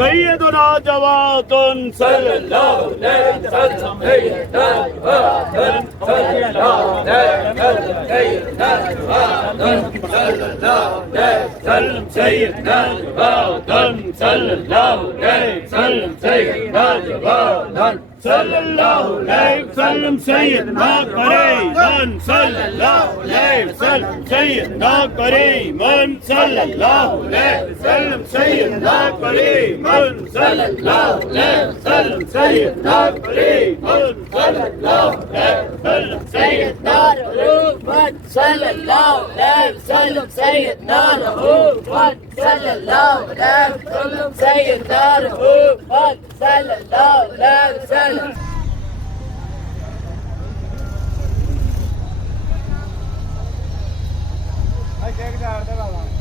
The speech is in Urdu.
سیدنا جواد صلی اللہ علیہ وسلم سیدنا جواد صلی اللہ علیہ وسلم سیدنا جواد صلی اللہ علیہ وسلم سیدنا جواد صلی اللہ علیہ وسلم سیدنا کریم صلی اللہ علیہ وسلم سیدنا کریم صلی اللہ علیہ وسلم سیدنا کریم صلی اللہ علیہ وسلم سیدنا کریم صلی اللہ علیہ وسلم سیدنا محمد صلی اللہ علیہ وسلم سیدنا محمد صلی اللہ علیہ وسلم سیدنا محمد صلی اللہ علیہ وسلم. I checked out the